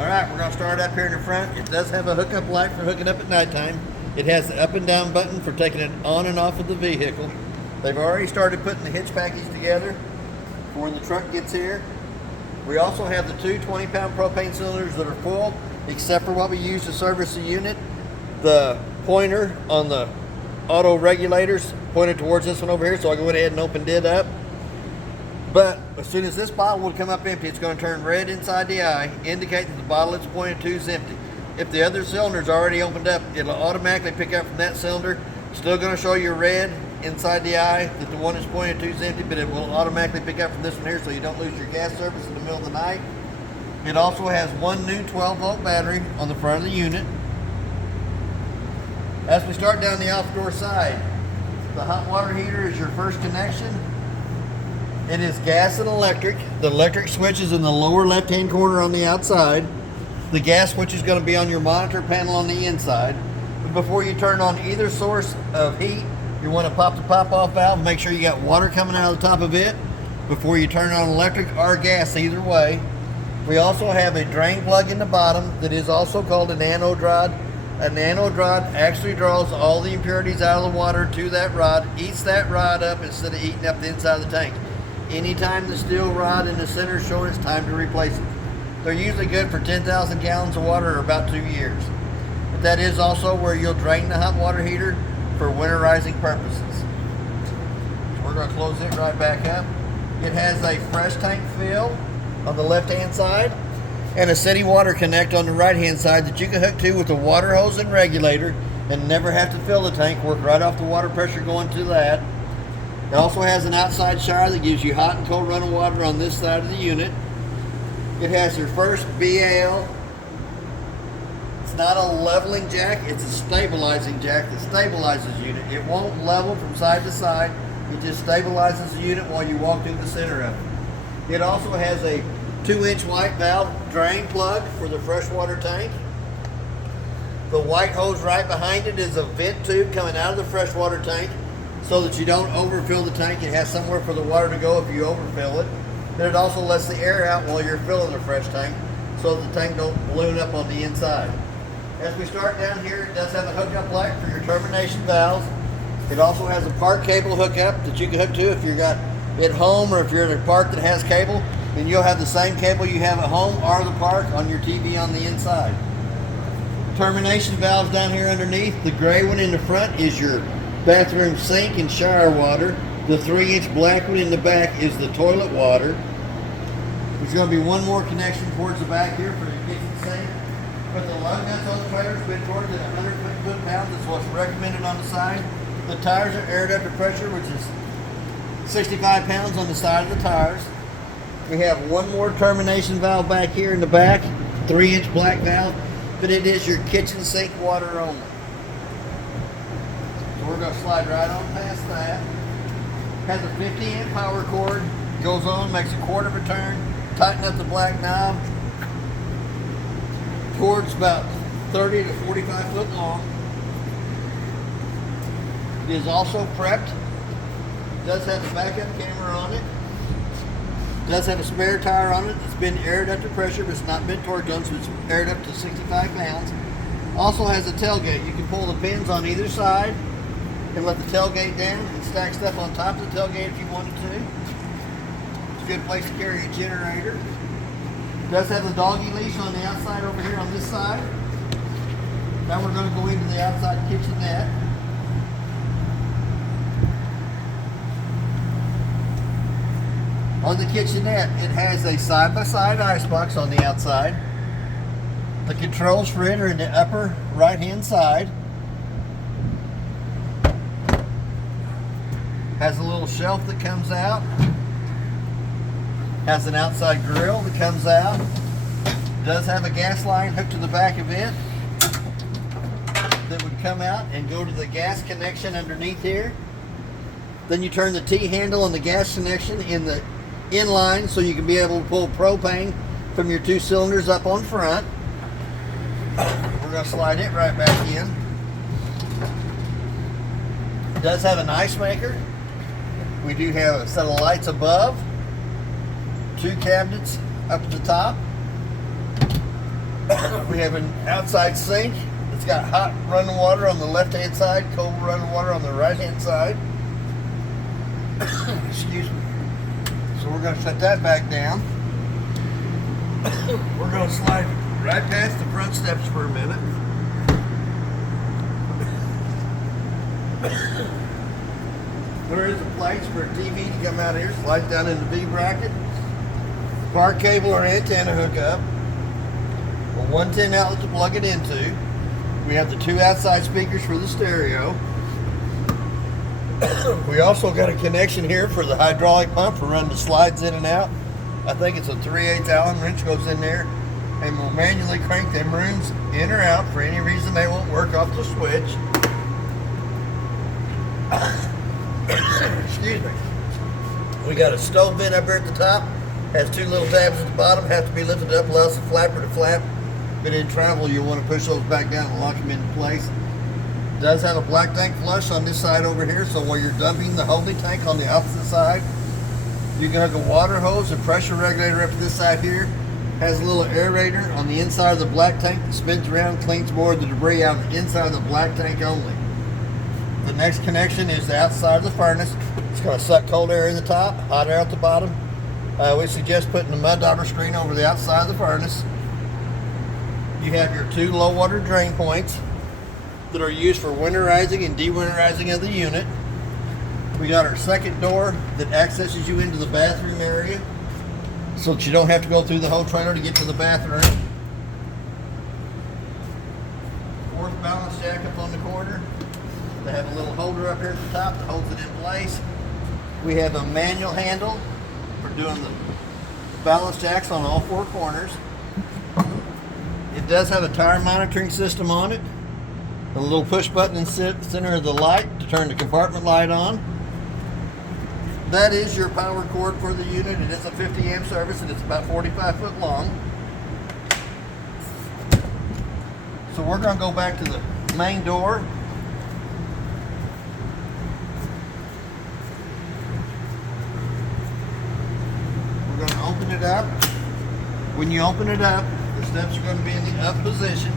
All right, we're gonna start up here in the front. It does have a hookup light for hooking up at nighttime. It has the up and down button for taking it on and off of the vehicle. They've already started putting the hitch package together for when the truck gets here. We also have the two 20-pound propane cylinders that are full, except for what we use to service the unit. The pointer on the auto regulators pointed towards this one over here, so I go ahead and opened it up. But as soon as this bottle will come up empty, it's going to turn red inside the eye, indicating the bottle it's pointed to is empty. If the other cylinder's already opened up, it'll automatically pick up from that cylinder. Still going to show you red inside the eye that the one it's pointed to is empty, but it will automatically pick up from this one here so you don't lose your gas service in the middle of the night. It also has one new 12-volt battery on the front of the unit. As we start down the off-door side, the hot water heater is your first connection. It is gas and electric. The electric switch is in the lower left-hand corner on the outside. The gas switch is going to be on your monitor panel on the inside. But before you turn on either source of heat, you want to pop the pop-off valve, make sure you got water coming out of the top of it before you turn on electric or gas, either way. We also have a drain plug in the bottom that is also called an anode rod. An anode rod actually draws all the impurities out of the water to that rod, eats that rod up instead of eating up the inside of the tank. Anytime the steel rod in the center is short, it's time to replace it. They're usually good for 10,000 gallons of water or about 2 years. But that is also where you'll drain the hot water heater for winterizing purposes. So we're going to close it right back up. It has a fresh tank fill on the left-hand side and a city water connect on the right-hand side that you can hook to with a water hose and regulator and never have to fill the tank. Work right off the water pressure going to that. It also has an outside shower that gives you hot and cold running water on this side of the unit. It has your first BAL. It's not a leveling jack, it's a stabilizing jack that stabilizes the unit. It won't level from side to side. It just stabilizes the unit while you walk through the center of it. It also has a 2-inch white valve drain plug for the freshwater tank. The white hose right behind it is a vent tube coming out of the freshwater tank, so that you don't overfill the tank. It has somewhere for the water to go if you overfill it. Then it also lets the air out while you're filling the fresh tank so that the tank don't balloon up on the inside. As we start down here, it does have a hookup light for your termination valves. It also has a park cable hookup that you can hook to if you're got at home or if you're in a park that has cable, then you'll have the same cable you have at home or the park on your TV on the inside. Termination valves down here underneath. The gray one in the front is your bathroom sink and shower water. The 3-inch black one in the back is the toilet water. There's going to be one more connection towards the back here for your kitchen sink. But the lug nuts on the trailer has been torqued at 100 foot-pounds. That's what's recommended on the side. The tires are air ducted pressure, which is 65 pounds on the side of the tires. We have one more termination valve back here in the back, 3-inch black valve, but it is your kitchen sink water only. We're going to slide right on past that. Has a 50-amp power cord. Goes on, makes a quarter of a turn. Tighten up the black knob. Cord's about 30 to 45 foot long. It is also prepped. It does have a backup camera on it. It does have a spare tire on it that's been aired up to pressure, but it's not been torqued on, so it's aired up to 65 pounds. Also has a tailgate. You can pull the pins on either side and let the tailgate down and stack stuff on top of the tailgate if you wanted to. It's a good place to carry a generator. It does have the doggy leash on the outside over here on this side. Now we're going to go into the outside kitchenette. On the kitchenette, it has a side-by-side icebox on the outside. The controls for it are in the upper right-hand side. Has a little shelf that comes out. Has an outside grill that comes out. Does have a gas line hooked to the back of it that would come out and go to the gas connection underneath here. Then you turn the T-handle on the gas connection in the inline so you can be able to pull propane from your 2 cylinders up on front. We're going to slide it right back in. It does have an ice maker. We do have a set of lights above, 2 cabinets up at the top. We have an outside sink. It's got hot running water on the left-hand side, cold running water on the right-hand side. Excuse me. So we're going to set that back down. We're going to slide right past the front steps for a minute. There is a place for a TV to come out here, slide down in the V bracket. Power cable or antenna hookup. A 110 outlet to plug it into. We have the 2 outside speakers for the stereo. We also got a connection here for the hydraulic pump for running the slides in and out. I think it's a 3/8 Allen wrench goes in there, and we'll manually crank them rooms in or out. For any reason they won't work off the switch. Excuse me. We got a stove vent up here at the top. Has 2 little tabs at the bottom. Have to be lifted up, allows the flapper to flap. If in travel, you'll want to push those back down and lock them into place. It does have a black tank flush on this side over here, so while you're dumping the holding tank on the opposite side, you can hook a water hose and pressure regulator up to this side here. Has a little aerator on the inside of the black tank that spins around, cleans more of the debris out on the inside of the black tank only. The next connection is the outside of the furnace. It's going to suck cold air in the top, hot air at the bottom. We suggest putting the mud dauber screen over the outside of the furnace. You have your 2 low water drain points that are used for winterizing and de-winterizing of the unit. We got our second door that accesses you into the bathroom area so that you don't have to go through the whole trailer to get to the bathroom. 4th balance jack up on the corner. They have a little holder up here at the top that holds it in place. We have a manual handle for doing the balance jacks on all 4 corners. It does have a tire monitoring system on it. A little push button in the center of the light to turn the compartment light on. That is your power cord for the unit. It is a 50 amp service and it's about 45 foot long. So we're going to go back to the main door. We're going to open it up. When you open it up, the steps are going to be in the up position.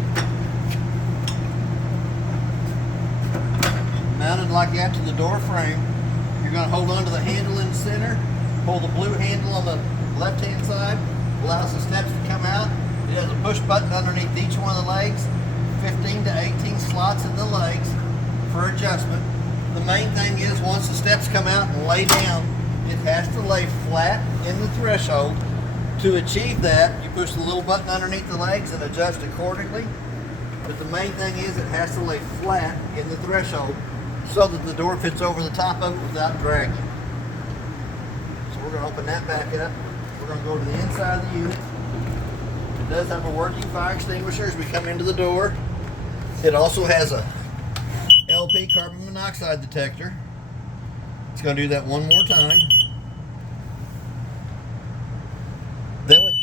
Mounted like that to the door frame. You're going to hold on to the handle in the center, pull the blue handle on the left hand side, allows the steps to come out. It has a push button underneath each one of the legs, 15 to 18 slots in the legs for adjustment. The main thing is once the steps come out and lay down, it has to lay flat in the threshold. To achieve that, you push the little button underneath the legs and adjust accordingly. But the main thing is it has to lay flat in the threshold so that the door fits over the top of it without dragging. So we're going to open that back up. We're going to go to the inside of the unit. It does have a working fire extinguisher as we come into the door. It also has a LP carbon monoxide detector. It's going to do that one more time. Billy.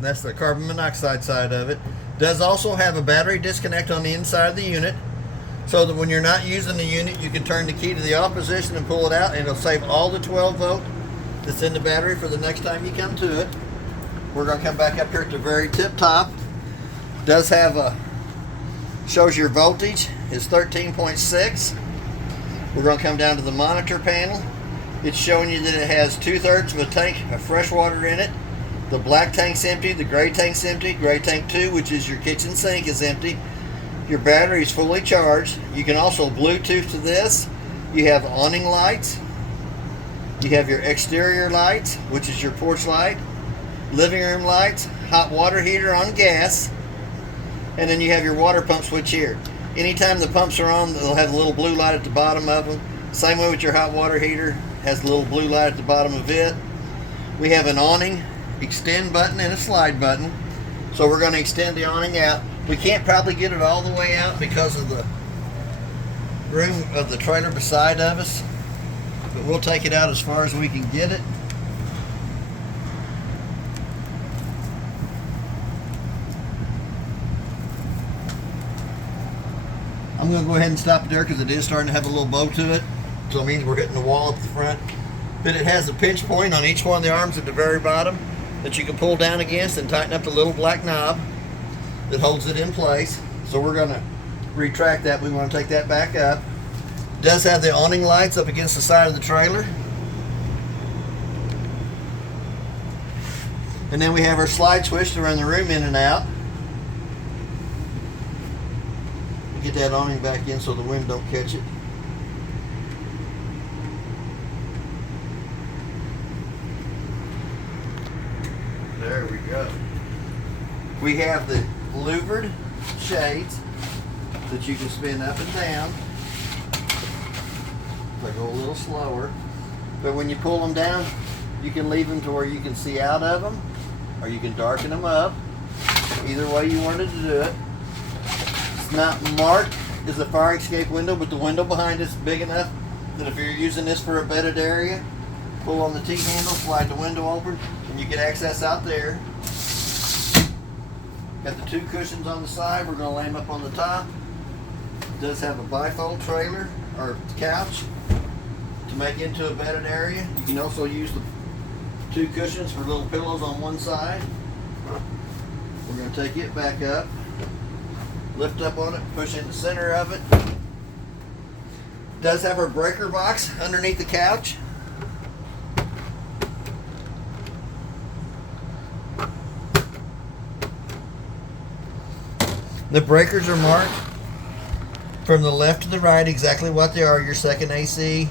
That's the carbon monoxide side of it. Does also have a battery disconnect on the inside of the unit so that when you're not using the unit, you can turn the key to the off position and pull it out, and it'll save all the 12 volt that's in the battery for the next time you come to it. We're going to come back up here at the very tip top. Does have a, shows your voltage is 13.6. We're going to come down to the monitor panel. It's showing you that it has 2/3 of a tank of fresh water in it. The black tank's empty, the gray tank's empty. Gray tank 2, which is your kitchen sink, is empty. Your battery is fully charged. You can also Bluetooth to this. You have awning lights. You have your exterior lights, which is your porch light. Living room lights, hot water heater on gas. And then you have your water pump switch here. Anytime the pumps are on, they'll have a little blue light at the bottom of them. Same way with your hot water heater, has a little blue light at the bottom of it. We have an awning extend button and a slide button. So we're going to extend the awning out. We can't probably get it all the way out because of the room of the trailer beside of us, but we'll take it out as far as we can get it. I'm going to go ahead and stop it there because it is starting to have a little bow to it, so it means we're hitting the wall up the front. But it has a pinch point on each one of the arms at the very bottom. that you can pull down against and tighten up the little black knob that holds it in place. So we're going to retract that. We want to take that back up. It does have the awning lights up against the side of the trailer. And then we have our slide switch to run the room in and out. Get that awning back in so the wind don't catch it. There we go. We have the louvered shades that you can spin up and down. If I go a little slower. But when you pull them down, you can leave them to where you can see out of them, or you can darken them up. Either way you wanted to do it. It's not marked as a fire escape window, but the window behind it's big enough that if you're using this for a bedded area, pull on the T-handle, slide the window open, and you get access out there. Got the two cushions on the side. We're going to lay them up on the top. It does have a bifold trailer or couch to make into a bedded area. You can also use the two cushions for little pillows on one side. We're going to take it back up, lift up on it, push in the center of it. It does have our breaker box underneath the couch. The breakers are marked from the left to the right exactly what they are. Your second AC,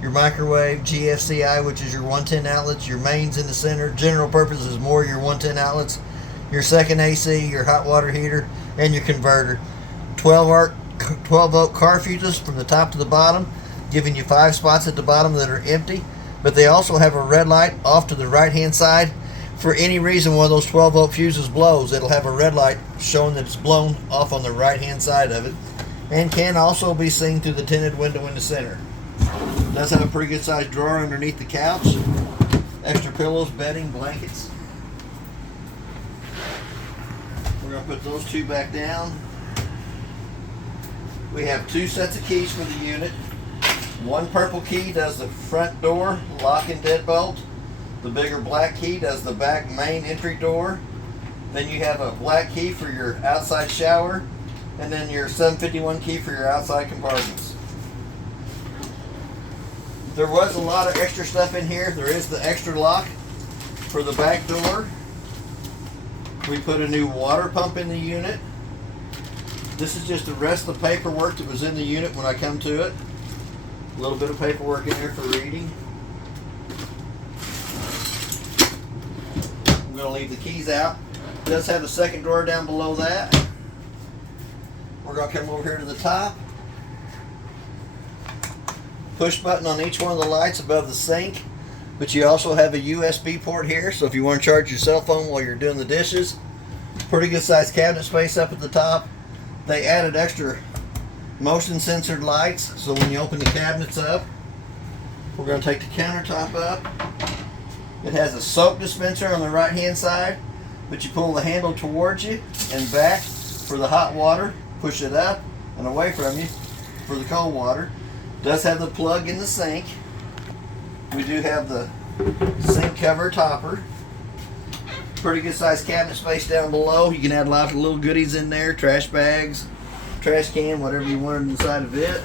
your microwave, GFCI, which is your 110 outlets, your mains in the center. General purpose is more your 110 outlets, your second AC, your hot water heater, and your converter. 12 volt car fuses from the top to the bottom, giving you 5 spots at the bottom that are empty. But they also have a red light off to the right hand side. For any reason one of those 12 volt fuses blows, it'll have a red light showing that it's blown off on the right hand side of it, and can also be seen through the tinted window in the center. It does have a pretty good sized drawer underneath the couch. Extra pillows, bedding, blankets. We're going to put those two back down. We have 2 sets of keys for the unit. One purple key does the front door lock and deadbolt. The bigger black key does the back main entry door. Then you have a black key for your outside shower, and then your 751 key for your outside compartments. There was a lot of extra stuff in here. There is the extra lock for the back door. We put a new water pump in the unit. This is just the rest of the paperwork that was in the unit when I come to it. A little bit of paperwork in there for reading. I'm going to leave the keys out. It does have a second drawer down below that. We're going to come over here to the top. Push button on each one of the lights above the sink. But you also have a USB port here, so if you want to charge your cell phone while you're doing the dishes. Pretty good sized cabinet space up at the top. They added extra motion censored lights, so when you open the cabinets up, we're going to take the countertop up. It has a soap dispenser on the right hand side, but you pull the handle towards you and back for the hot water, push it up and away from you for the cold water. It does have the plug in the sink. We do have the sink cover topper. Pretty good sized cabinet space down below. You can add lots of little goodies in there, trash bags, trash can, whatever you wanted inside of it.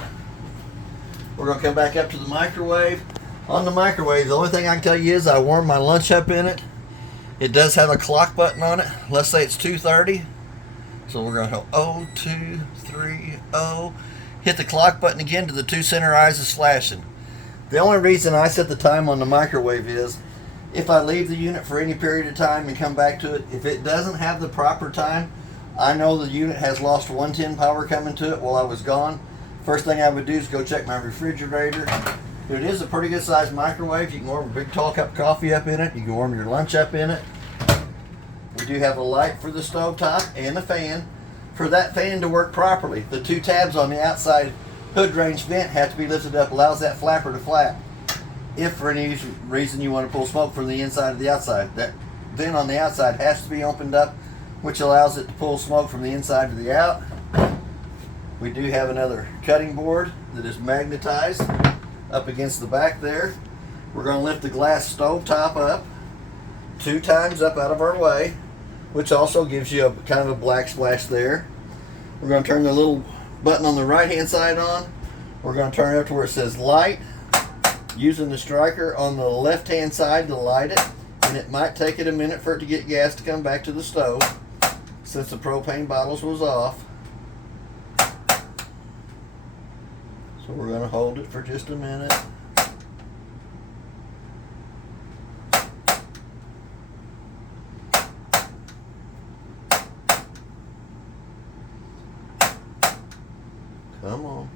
We're going to come back up to the microwave. On the microwave, the only thing I can tell you is I warm my lunch up in it. It does have a clock button on it. Let's say it's 2:30. So we're going to go 0, 2, 3, 0. Hit the clock button again to the 2 center eyes is flashing. The only reason I set the time on the microwave is if I leave the unit for any period of time and come back to it, if it doesn't have the proper time, I know the unit has lost 110 power coming to it while I was gone. First thing I would do is go check my refrigerator. It is a pretty good sized microwave. You can warm a big tall cup of coffee up in it. You can warm your lunch up in it. We do have a light for the stovetop and a fan. For that fan to work properly, the 2 tabs on the outside hood range vent have to be lifted up, allows that flapper to flap. If for any reason you want to pull smoke from the inside to the outside, that vent on the outside has to be opened up, which allows it to pull smoke from the inside to the out. We do have another cutting board that is magnetized up against the back there. We're going to lift the glass stove top up. 2 times up out of our way, which also gives you a kind of a black splash there. We're going to turn the little button on the right hand side on. We're going to turn it up to where it says light, using the striker on the left hand side to light it, and it might take it a minute for it to get gas to come back to the stove since the propane bottles was off. So we're going to hold it for just a minute. Come on.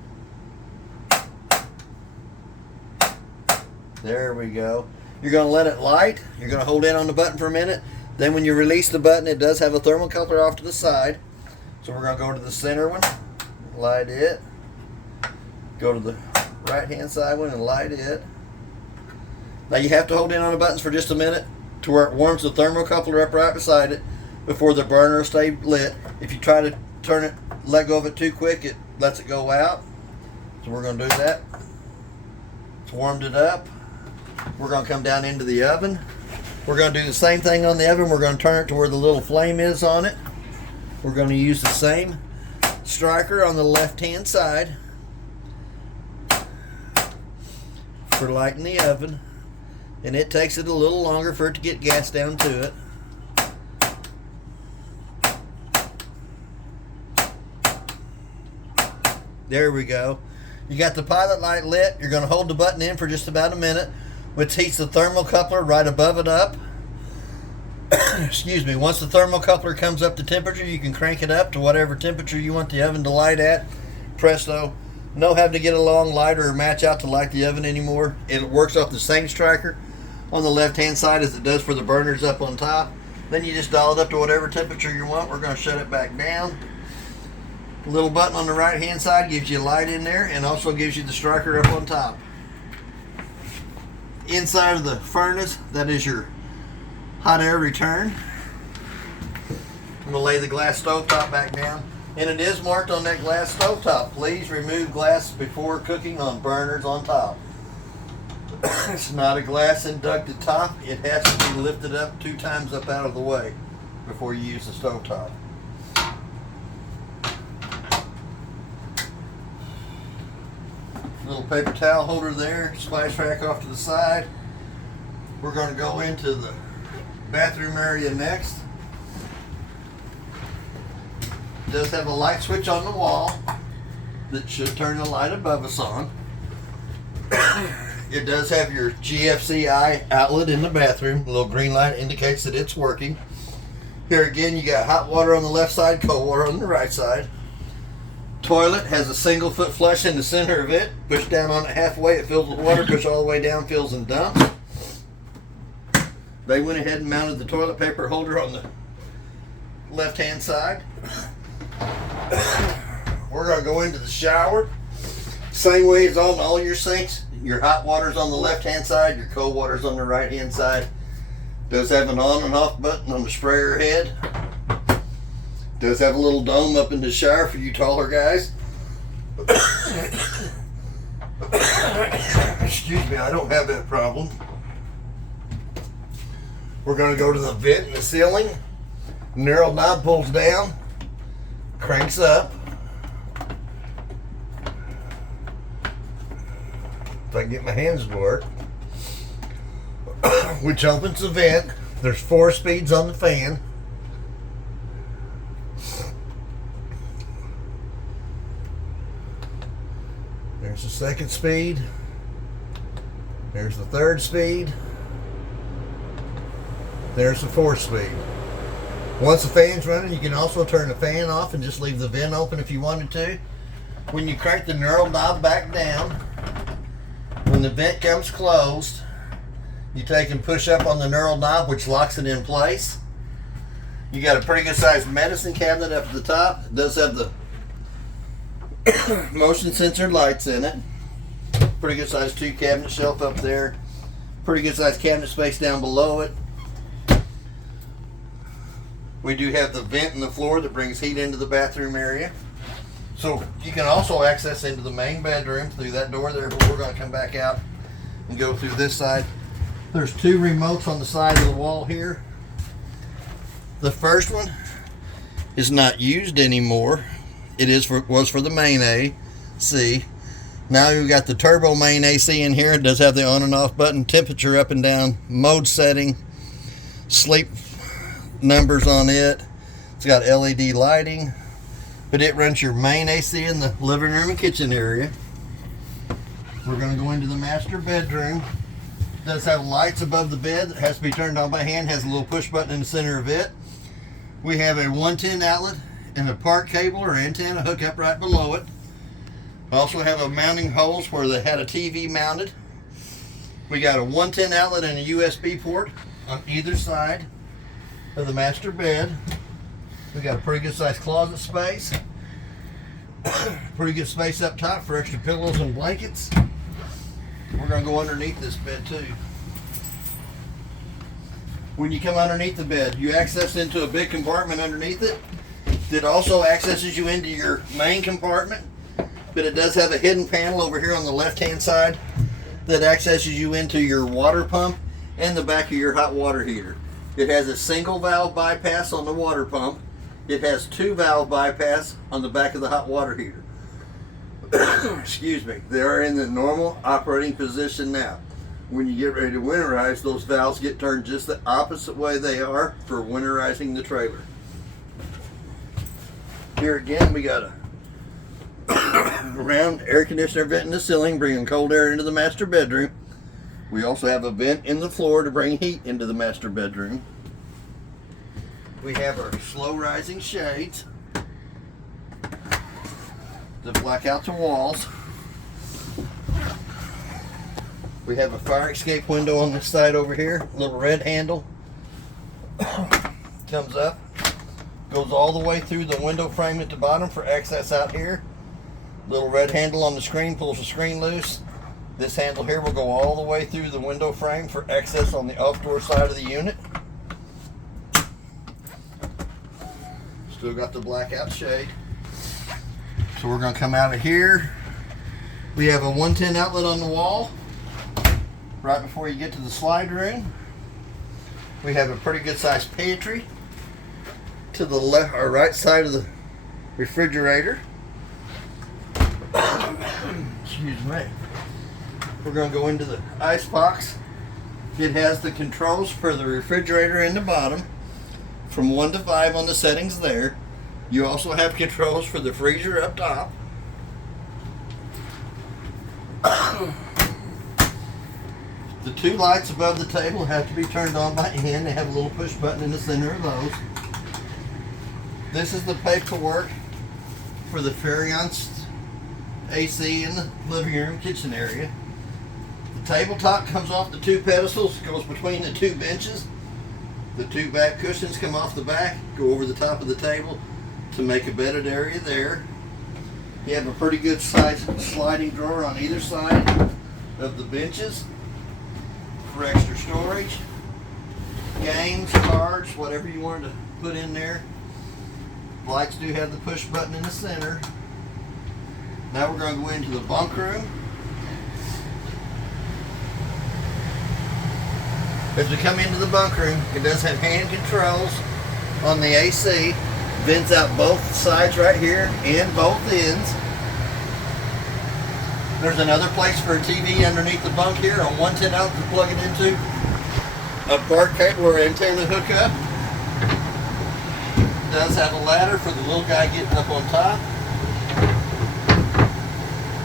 There we go. You're going to let it light. You're going to hold in on the button for a minute. Then when you release the button, it does have a thermocouple off to the side. So we're going to go to the center one, light it. Go to the right hand side one and light it. Now you have to hold in on the buttons for just a minute to where it warms the thermocoupler up right beside it before the burner will stay lit. If you try to turn it, let go of it too quick, it lets it go out. So we're going to do that. It's warmed it up. We're going to come down into the oven. We're going to do the same thing on the oven. We're going to turn it to where the little flame is on it. We're going to use the same striker on the left hand side for lighting the oven, and it takes it a little longer for it to get gas down to it. There we go. You got the pilot light lit. You're going to hold the button in for just about a minute, which heats the thermocoupler right above it up. Excuse me. Once the thermocoupler comes up to temperature, you can crank it up to whatever temperature you want the oven to light at. Presto. No having to get a long lighter or match out to light the oven anymore. It works off the same striker on the left hand side as it does for the burners up on top. Then you just dial it up to whatever temperature you want. We're going to shut it back down. The little button on the right hand side gives you light in there and also gives you the striker up on top. Inside of the furnace, that is your hot air return. I'm going to lay the glass stovetop back down. And it is marked on that glass stovetop. Please remove glass before cooking on burners on top. It's not a glass inducted top. It has to be lifted up 2 times up out of the way before you use the stovetop. Little paper towel holder there, spice rack off to the side. We're going to go into the bathroom area next. It does have a light switch on the wall that should turn the light above us on. It does have your GFCI outlet in the bathroom. The little green light indicates that it's working. Here again, you got hot water on the left side, cold water on the right side. Toilet has a single foot flush in the center of it. Push down on it halfway, it fills with water. Push all the way down, fills and dumps. They went ahead and mounted the toilet paper holder on the left hand side. We're going to go into the shower. Same way as on all your sinks. Your hot water's on the left hand side, your cold water's on the right hand side. Does have an on and off button on the sprayer head. Does have a little dome up in the shower for you taller guys. Excuse me, I don't have that problem. We're going to go to the vent in the ceiling. Narrow knob pulls down, cranks up. If I can get my hands to work. Which opens the vent. There's 4 speeds on the fan. There's the second speed. There's the third speed. There's the 4th speed. Once the fan's running, you can also turn the fan off and just leave the vent open if you wanted to. When you crank the knurled knob back down, when the vent comes closed, you take and push up on the knurled knob, which locks it in place. You got a pretty good sized medicine cabinet up at the top. It does have the motion sensor lights in it. Pretty good sized 2 cabinet shelf up there. Pretty good sized cabinet space down below it. We do have the vent in the floor that brings heat into the bathroom area. So you can also access into the main bedroom through that door there, but we're going to come back out and go through this side. There's two remotes on the side of the wall here. The first one is not used anymore. It was for the main AC. Now you've got the turbo main AC in here. It does have the on and off button, temperature up and down, mode setting, sleep numbers on it. It's got LED lighting, but it runs your main AC in the living room and kitchen area. We're going to go into the master bedroom. It does have lights above the bed that has to be turned on by hand. Has a little push button in the center of it. We have a 110 outlet and a park cable or antenna hookup right below it. We also have a mounting holes where they had a TV mounted. We got a 110 outlet and a USB port on either side of the master bed. We got a pretty good sized closet space. Pretty good space up top for extra pillows and blankets. We're going to go underneath this bed too. When you come underneath the bed, you access into a big compartment underneath it that also accesses you into your main compartment, but it does have a hidden panel over here on the left hand side that accesses you into your water pump and the back of your hot water heater. It has a single valve bypass on the water pump. It has two valve bypass on the back of the hot water heater. Excuse me. They are in the normal operating position now. When you get ready to winterize, those valves get turned just the opposite way they are for winterizing the trailer. Here again, we got a round air conditioner vent in the ceiling, bringing cold air into the master bedroom. We also have a vent in the floor to bring heat into the master bedroom. We have our slow rising shades to black out the walls. We have a fire escape window on this side over here, little red handle. Comes up, goes all the way through the window frame at the bottom for access out here. Little red handle on the screen pulls the screen loose. This handle here will go all the way through the window frame for access on the off-door side of the unit. Still got the blackout shade. So we're going to come out of here. We have a 110 outlet on the wall right before you get to the slide room. We have a pretty good sized pantry to the left or right side of the refrigerator. Excuse me. We're going to go into the ice box. It has the controls for the refrigerator in the bottom from 1 to 5 on the settings there. You also have controls for the freezer up top. The two lights above the table have to be turned on by hand. They have a little push button in the center of those. This is the paperwork for the Furrion AC in the living room kitchen area. The tabletop comes off the two pedestals, goes between the two benches. The two back cushions come off the back, go over the top of the table to make a bedded area there. You have a pretty good sized sliding drawer on either side of the benches for extra storage. Games, cards, whatever you wanted to put in there. Lights do have the push button in the center. Now we're going to go into the bunk room. As we come into the bunk room, it does have hand controls on the AC. Vents out both sides right here and both ends. There's another place for a TV underneath the bunk here, a 110 outlet to plug it into. A park cable or antenna hookup. It does have a ladder for the little guy getting up on top.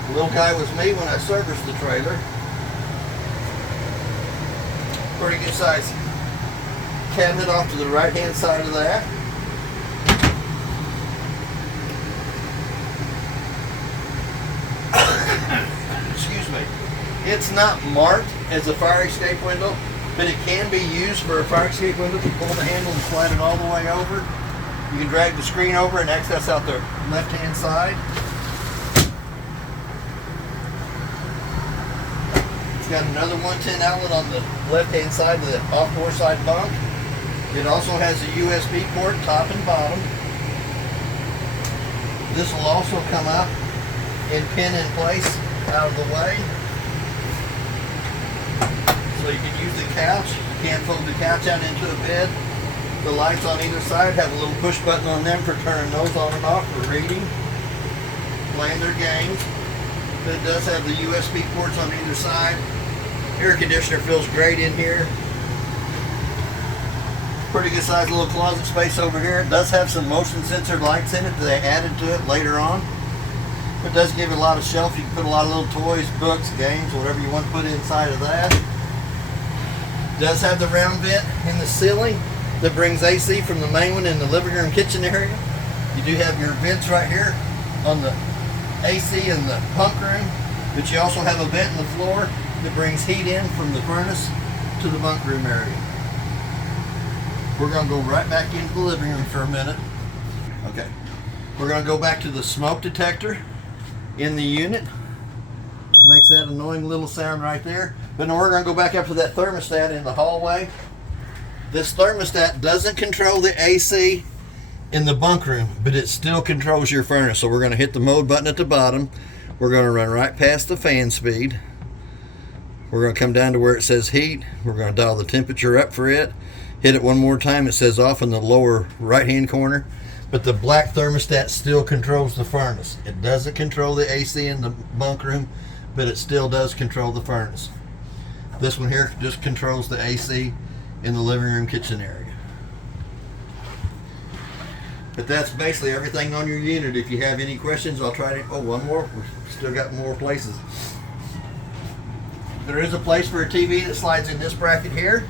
The little guy was me when I serviced the trailer. Pretty good size cabinet off to the right hand side of that. Excuse me. It's not marked as a fire escape window, but it can be used for a fire escape window. You pull the handle and slide it all the way over. You can drag the screen over and access out the left hand side. It's got another 110 outlet on the left hand side of the off-door side bunk. It also has a USB port top and bottom. This will also come up and pin in place out of the way. So So you can use the couch. You can't fold the couch out into a bed. The lights on either side have a little push button on them for turning those on and off for reading, playing their games. But it does have the USB ports on either side. Air conditioner feels great in here. Pretty good sized little closet space over here. It does have some motion sensor lights in it that they added to it later on. It does give it a lot of shelf. You can put a lot of little toys, books, games, whatever you want to put inside of that. It does have the round vent in the ceiling that brings AC from the main one in the living room kitchen area. You do have your vents right here on the AC in the pump room, but you also have a vent in the floor that brings heat in from the furnace to the bunk room area. We're going to go right back into the living room for a minute. Okay, we're going to go back to the smoke detector in the unit. Makes that annoying little sound right there. But now we're going to go back up to that thermostat in the hallway. This thermostat doesn't control the AC in the bunk room, but it still controls your furnace. So we're going to hit the mode button at the bottom. We're going to run right past the fan speed. We're going to come down to where it says heat. We're going to dial the temperature up for it. Hit it one more time. It says off in the lower right hand corner. But the black thermostat still controls the furnace. It doesn't control the AC in the bunk room, but it still does control the furnace. This one here just controls the AC in the living room kitchen area. But that's basically everything on your unit. If you have any questions, I'll try to, one more. We've still got more places. There is a place for a TV that slides in this bracket here.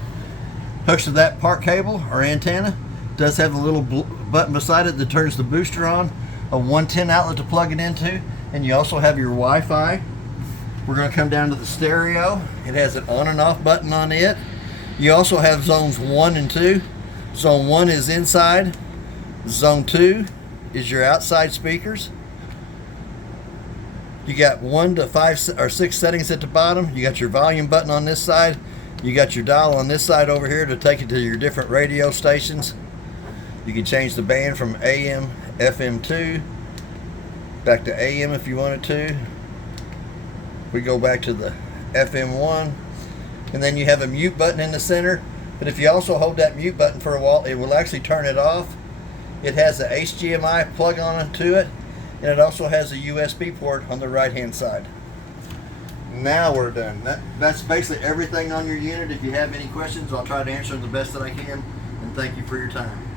Hooks to that park cable or antenna. Does have a little button beside it that turns the booster on. A 110 outlet to plug it into. And you also have your Wi-Fi. We're going to come down to the stereo. It has an on and off button on it. You also have zones 1 and 2. Zone 1 is inside. Zone 2 is your outside speakers. You got 1 to 5 or 6 settings at the bottom. You got your volume button on this side. You got your dial on this side over here to take it to your different radio stations. You can change the band from AM, FM2, back to AM if you wanted to. We go back to the FM1. And then you have a mute button in the center. But if you also hold that mute button for a while, it will actually turn it off. It has a HDMI plug on to it. And it also has a USB port on the right hand side. Now we're done. That's basically everything on your unit. If you have any questions, I'll try to answer them the best that I can. And thank you for your time.